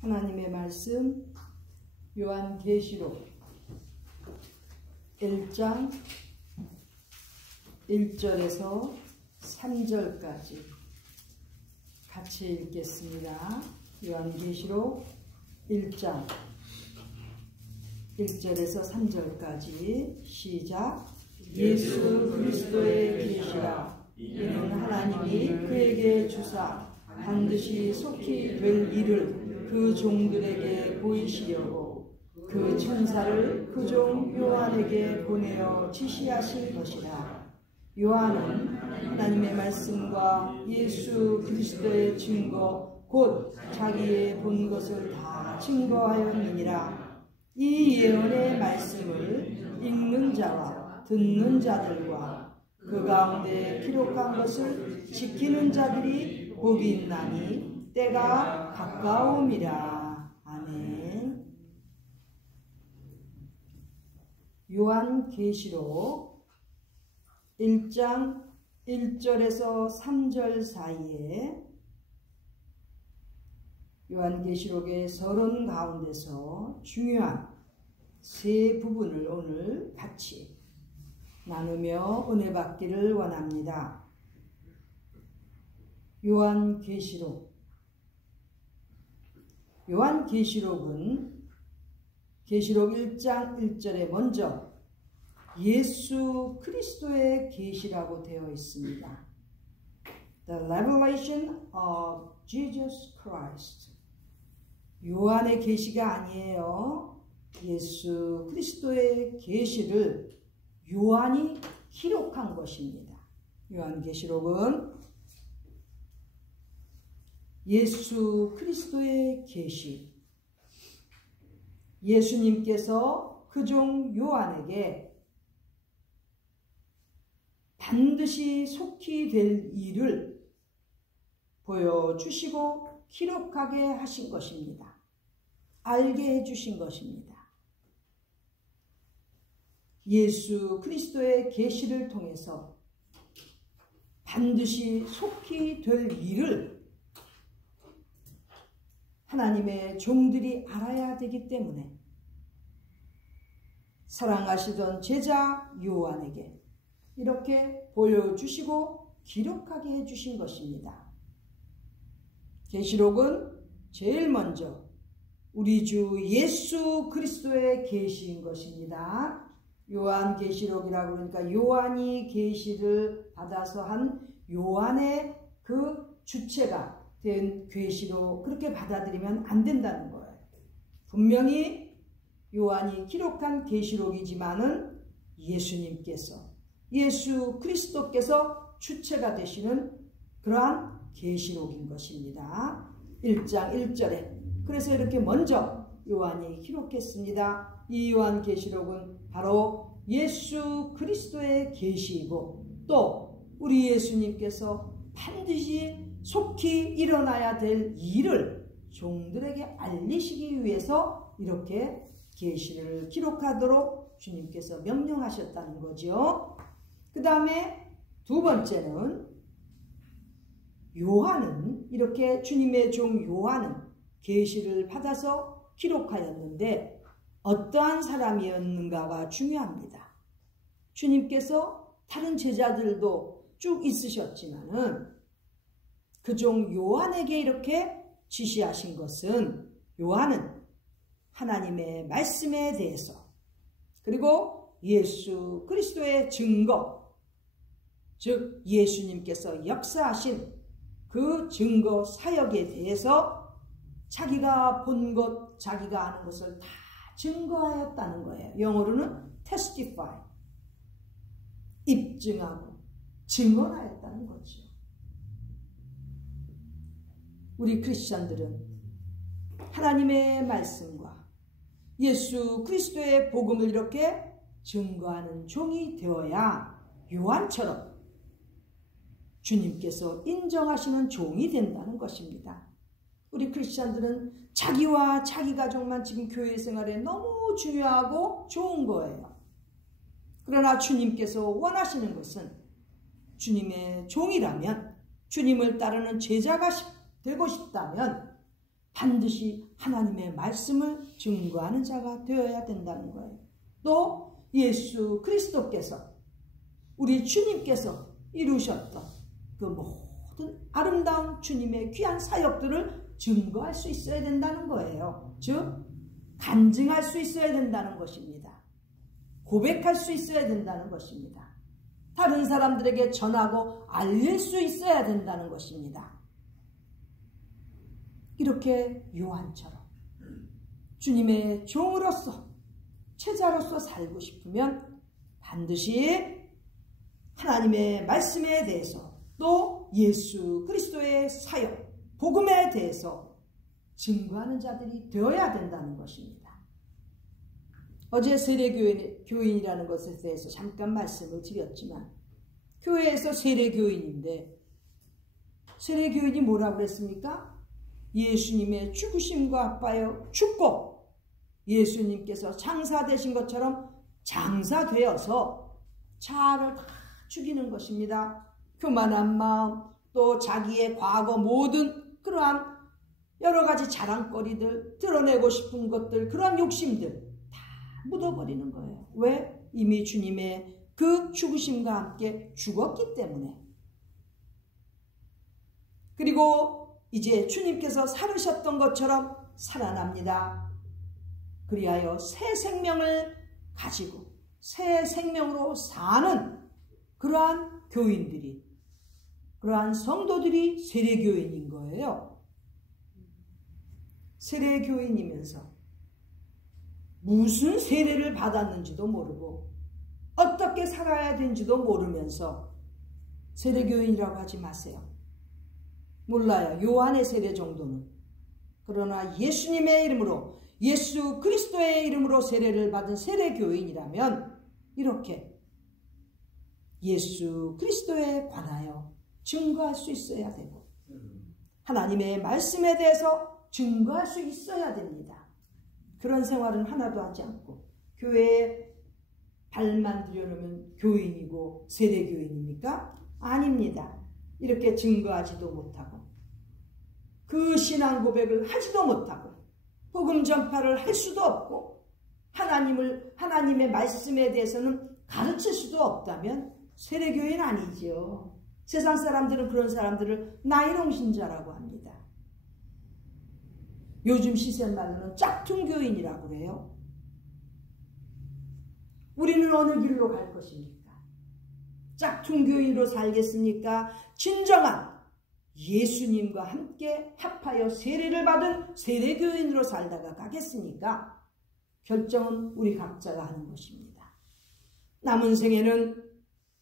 하나님의 말씀 요한계시록 1장 1절에서 3절까지 같이 읽겠습니다. 요한계시록 1장 1절에서 3절까지 시작. 예수 그리스도의 계시라. 이는 하나님이 그에게 주사 반드시 속히 될 일을 그 종들에게 보이시려고 그 천사를 그 종 요한에게 보내어 지시하신 것이라. 요한은 하나님의 말씀과 예수 그리스도의 증거 곧 자기의 본 것을 다 증거하였느니라. 이 예언의 말씀을 읽는 자와 듣는 자들과 그 가운데 기록한 것을 지키는 자들이 복이 있나니 때가 가까움이라. 아멘. 요한계시록 1장 1절에서 3절 사이에 요한계시록의 서론 가운데서 중요한 세 부분을 오늘 같이 나누며 은혜 받기를 원합니다. 요한계시록은 계시록 1장 1절에 먼저 예수 그리스도의 계시라고 되어 있습니다. The revelation of Jesus Christ. 요한의 계시가 아니에요. 예수 그리스도의 계시를 요한이 기록한 것입니다. 요한계시록은 예수 그리스도의 계시, 예수님께서 그 종 요한에게 반드시 속히 될 일을 보여주시고 기록하게 하신 것입니다. 알게 해주신 것입니다. 예수 그리스도의 계시를 통해서 반드시 속히 될 일을 하나님의 종들이 알아야 되기 때문에 사랑하시던 제자 요한에게 이렇게 보여주시고 기록하게 해주신 것입니다. 계시록은 제일 먼저 우리 주 예수 그리스도의 계시인 것입니다. 요한계시록이라고 그러니까 요한이 계시를 받아서 한 요한의 그 주체가 된 계시로 그렇게 받아들이면 안 된다는 거예요. 분명히 요한이 기록한 계시록이지만은 예수님께서 예수 그리스도께서 주체가 되시는 그러한 계시록인 것입니다. 1장 1절에 그래서 이렇게 먼저 요한이 기록했습니다. 이 요한계시록은 바로 예수 그리스도의 계시이고 또 우리 예수님께서 반드시 속히 일어나야 될 일을 종들에게 알리시기 위해서 이렇게 계시를 기록하도록 주님께서 명령하셨다는 거죠. 그 다음에 두 번째는 요한은 이렇게 주님의 종 요한은 계시를 받아서 기록하였는데 어떠한 사람이었는가가 중요합니다. 주님께서 다른 제자들도 쭉 있으셨지만은 그 종 요한에게 이렇게 지시하신 것은 요한은 하나님의 말씀에 대해서 그리고 예수 그리스도의 증거 즉 예수님께서 역사하신 그 증거 사역에 대해서 자기가 본 것, 자기가 아는 것을 다 증거하였다는 거예요. 영어로는 testify, 입증하고 증언하였다는 거죠. 우리 크리스천들은 하나님의 말씀과 예수 그리스도의 복음을 이렇게 증거하는 종이 되어야 요한처럼 주님께서 인정하시는 종이 된다는 것입니다. 우리 크리스천들은 자기와 자기 가족만 지금 교회 생활에 너무 중요하고 좋은 거예요. 그러나 주님께서 원하시는 것은 주님의 종이라면 주님을 따르는 제자가 되고 싶다면 반드시 하나님의 말씀을 증거하는 자가 되어야 된다는 거예요. 또 예수 그리스도께서, 우리 주님께서 이루셨던 그 모든 아름다운 주님의 귀한 사역들을 증거할 수 있어야 된다는 거예요. 즉 간증할 수 있어야 된다는 것입니다. 고백할 수 있어야 된다는 것입니다. 다른 사람들에게 전하고 알릴 수 있어야 된다는 것입니다. 이렇게 요한처럼 주님의 종으로서, 제자로서 살고 싶으면 반드시 하나님의 말씀에 대해서, 또 예수 그리스도의 사역, 복음에 대해서 증거하는 자들이 되어야 된다는 것입니다. 어제 세례교인이라는 것에 대해서 잠깐 말씀을 드렸지만, 교회에서 세례교인인데 세례교인이 뭐라고 그랬습니까? 예수님의 죽으심과 아파요 죽고 예수님께서 장사되신 것처럼 장사되어서 자아를 다 죽이는 것입니다. 교만한 마음, 또 자기의 과거 모든 그러한 여러 가지 자랑거리들, 드러내고 싶은 것들, 그러한 욕심들 다 묻어버리는 거예요. 왜? 이미 주님의 그 죽으심과 함께 죽었기 때문에. 그리고 이제 주님께서 살으셨던 것처럼 살아납니다. 그리하여 새 생명을 가지고 새 생명으로 사는 그러한 교인들이, 그러한 성도들이 세례교인인 거예요. 세례교인이면서 무슨 세례를 받았는지도 모르고 어떻게 살아야 되는지도 모르면서 세례교인이라고 하지 마세요. 몰라요. 요한의 세례 정도는. 그러나 예수님의 이름으로, 예수 그리스도의 이름으로 세례를 받은 세례교인이라면 이렇게 예수 그리스도에 관하여 증거할 수 있어야 되고, 하나님의 말씀에 대해서 증거할 수 있어야 됩니다. 그런 생활은 하나도 하지 않고 교회에 발만 들여놓으면 교인이고 세례교인입니까? 아닙니다. 이렇게 증거하지도 못하고 그 신앙 고백을 하지도 못하고 복음 전파를 할 수도 없고 하나님의 말씀에 대해서는 가르칠 수도 없다면 세례교인 아니죠. 세상 사람들은 그런 사람들을 나이롱신자라고 합니다. 요즘 시세말로는 짝퉁교인이라고 그래요. 우리는 어느 길로 갈 것입니까? 짝퉁교인으로 살겠습니까? 진정한 예수님과 함께 합하여 세례를 받은 세례교인으로 살다가 가겠습니까? 결정은 우리 각자가 하는 것입니다. 남은 생에는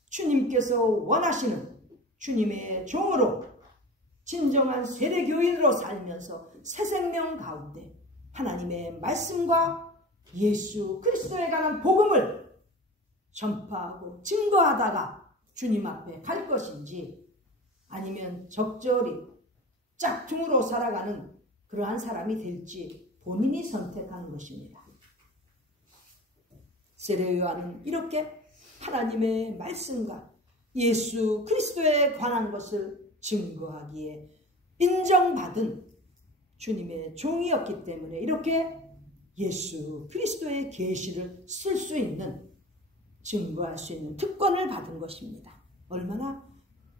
주님께서 원하시는 주님의 종으로 진정한 세례교인으로 살면서 새 생명 가운데 하나님의 말씀과 예수 그리스도에 관한 복음을 전파하고 증거하다가 주님 앞에 갈 것인지, 아니면 적절히 짝퉁으로 살아가는 그러한 사람이 될지 본인이 선택하는 것입니다. 세례 요한은 이렇게 하나님의 말씀과 예수 그리스도에 관한 것을 증거하기에 인정받은 주님의 종이었기 때문에 이렇게 예수 그리스도의 계시를 쓸 수 있는, 증거할 수 있는 특권을 받은 것입니다. 얼마나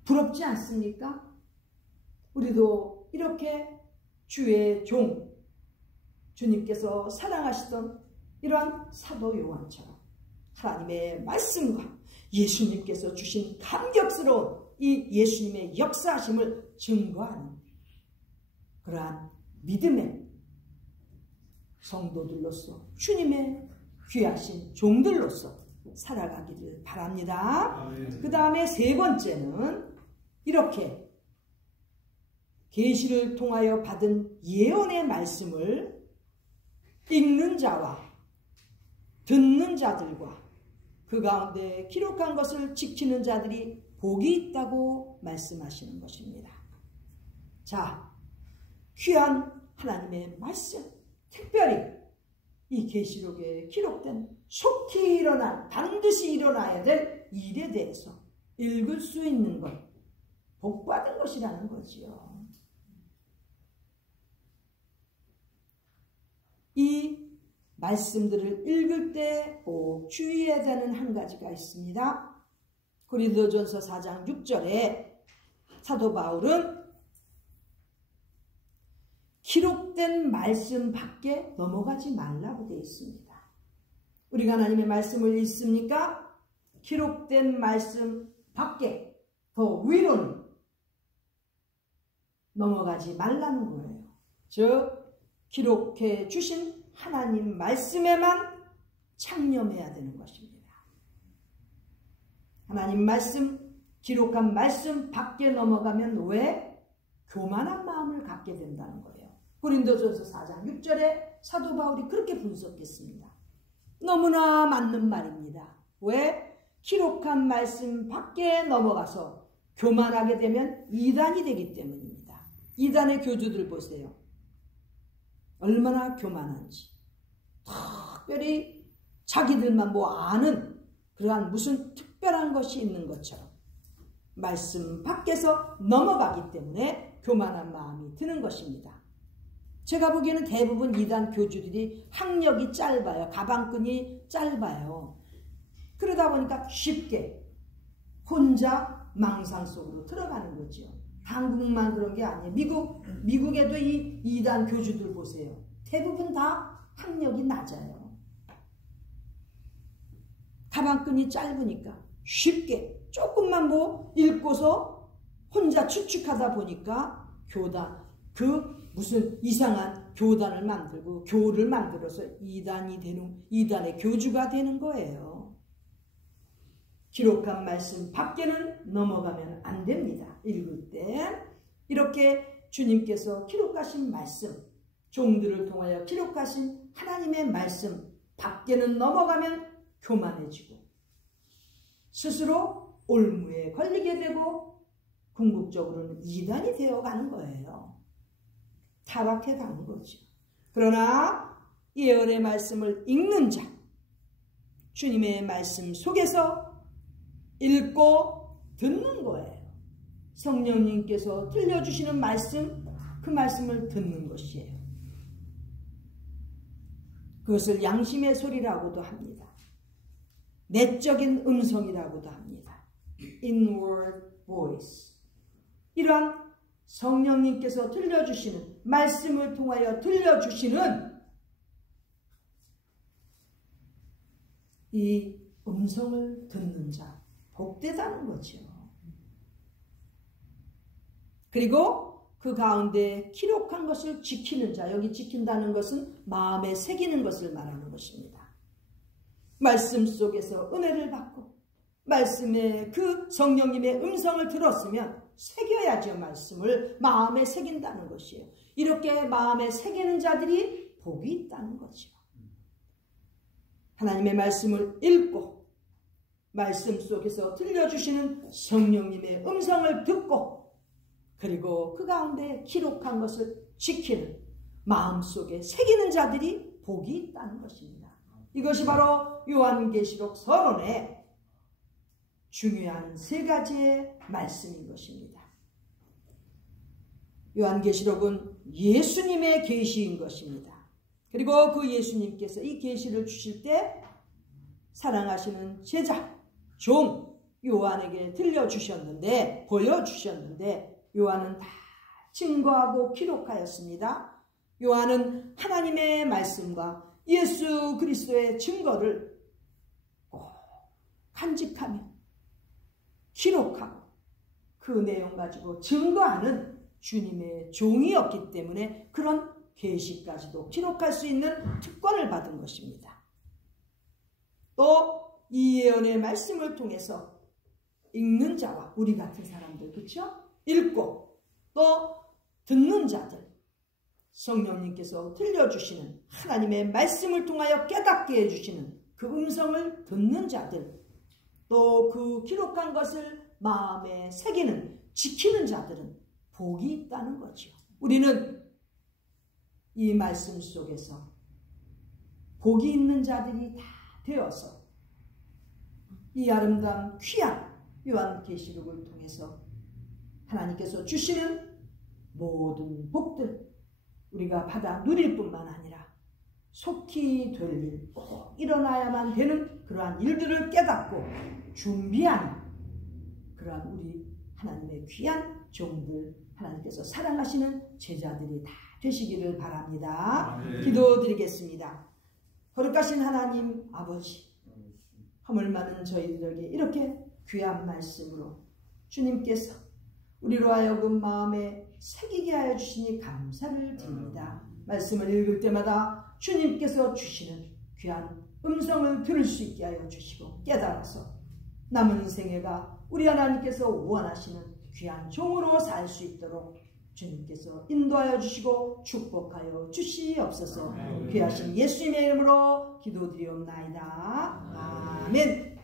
부럽지 않습니까? 우리도 이렇게 주의 종, 주님께서 사랑하시던 이러한 사도 요한처럼 하나님의 말씀과 예수님께서 주신 감격스러운 이 예수님의 역사하심을 증거하는 그러한 믿음의 성도들로서, 주님의 귀하신 종들로서 살아가기를 바랍니다. 그 다음에 세 번째는 이렇게 계시를 통하여 받은 예언의 말씀을 읽는 자와 듣는 자들과 그 가운데 기록한 것을 지키는 자들이 복이 있다고 말씀하시는 것입니다. 자, 귀한 하나님의 말씀, 특별히 이 계시록에 기록된 속히 일어날, 반드시 일어나야 될 일에 대해서 읽을 수 있는 것, 복받은 것이라는 거지요. 말씀들을 읽을 때 꼭 주의해야 되는 한 가지가 있습니다. 고린도전서 4장 6절에 사도 바울은 기록된 말씀 밖에 넘어가지 말라고 되어 있습니다. 우리가 하나님의 말씀을 읽습니까? 기록된 말씀 밖에 더 위로는 넘어가지 말라는 거예요. 즉 기록해 주신 하나님 말씀에만 창념해야 되는 것입니다. 하나님 말씀, 기록한 말씀 밖에 넘어가면 왜? 교만한 마음을 갖게 된다는 거예요. 고린도전서 4장 6절에 사도 바울이 그렇게 분석했습니다. 너무나 맞는 말입니다. 왜? 기록한 말씀 밖에 넘어가서 교만하게 되면 이단이 되기 때문입니다. 이단의 교주들 보세요. 얼마나 교만한지. 특별히 자기들만 아는 그러한 무슨 특별한 것이 있는 것처럼 말씀 밖에서 넘어가기 때문에 교만한 마음이 드는 것입니다. 제가 보기에는 대부분 이단 교주들이 학력이 짧아요. 가방끈이 짧아요. 그러다 보니까 쉽게 혼자 망상 속으로 들어가는 거죠. 한국만 그런 게 아니에요. 미국에도 이 이단 교주들 보세요. 대부분 다 학력이 낮아요. 가방끈이 짧으니까 쉽게 조금만 읽고서 혼자 추측하다 보니까 무슨 이상한 교단을 만들고 교를 만들어서 이단의 교주가 되는 거예요. 기록한 말씀 밖에는 넘어가면 안 됩니다. 읽을 때 이렇게 주님께서 기록하신 말씀, 종들을 통하여 기록하신 하나님의 말씀 밖에는 넘어가면 교만해지고 스스로 올무에 걸리게 되고 궁극적으로는 이단이 되어가는 거예요. 타락해 가는 거죠. 그러나 예언의 말씀을 읽는 자, 주님의 말씀 속에서 읽고 듣는 거예요. 성령님께서 들려주시는 말씀, 그 말씀을 듣는 것이에요. 그것을 양심의 소리라고도 합니다. 내적인 음성이라고도 합니다. Inward voice. 이러한 성령님께서 들려주시는 말씀을 통하여 들려주시는 이 음성을 듣는 자 복되다는 거죠. 그리고 그 가운데 기록한 것을 지키는 자, 여기 지킨다는 것은 마음에 새기는 것을 말하는 것입니다. 말씀 속에서 은혜를 받고 말씀에 그 성령님의 음성을 들었으면 새겨야죠. 말씀을 마음에 새긴다는 것이에요. 이렇게 마음에 새기는 자들이 복이 있다는 거죠. 하나님의 말씀을 읽고 말씀 속에서 들려주시는 성령님의 음성을 듣고 그리고 그 가운데 기록한 것을 지키는 마음속에 새기는 자들이 복이 있다는 것입니다. 이것이 바로 요한계시록 서론의 중요한 세 가지의 말씀인 것입니다. 요한계시록은 예수님의 계시인 것입니다. 그리고 그 예수님께서 이 계시를 주실 때 사랑하시는 제자, 종 요한에게 들려주셨는데, 보여주셨는데 요한은 다 증거하고 기록하였습니다. 요한은 하나님의 말씀과 예수 그리스도의 증거를 꼭 간직하며 기록하고 그 내용 가지고 증거하는 주님의 종이었기 때문에 그런 계시까지도 기록할 수 있는 특권을 받은 것입니다. 또 이 예언의 말씀을 통해서 읽는 자와 우리 같은 사람들, 그렇죠? 읽고 또 듣는 자들, 성령님께서 들려주시는 하나님의 말씀을 통하여 깨닫게 해주시는 그 음성을 듣는 자들, 또 그 기록한 것을 마음에 새기는, 지키는 자들은 복이 있다는 거죠. 우리는 이 말씀 속에서 복이 있는 자들이 다 되어서 이 아름다운 귀한 요한계시록을 통해서 하나님께서 주시는 모든 복들 우리가 받아 누릴 뿐만 아니라 속히 될 일, 꼭 일어나야만 되는 그러한 일들을 깨닫고 준비하는 그러한 우리 하나님의 귀한 종들, 하나님께서 사랑하시는 제자들이 다 되시기를 바랍니다. 기도드리겠습니다. 거룩하신 하나님 아버지, 허물 많은 저희들에게 이렇게 귀한 말씀으로 주님께서 우리로 하여금 마음에 새기게 하여 주시니 감사를 드립니다. 말씀을 읽을 때마다 주님께서 주시는 귀한 음성을 들을 수 있게 하여 주시고 깨달아서 남은 생애가 우리 하나님께서 원하시는 귀한 종으로 살 수 있도록 주님께서 인도하여 주시고 축복하여 주시옵소서. 귀하신 예수님의 이름으로 기도드리옵나이다. 아멘.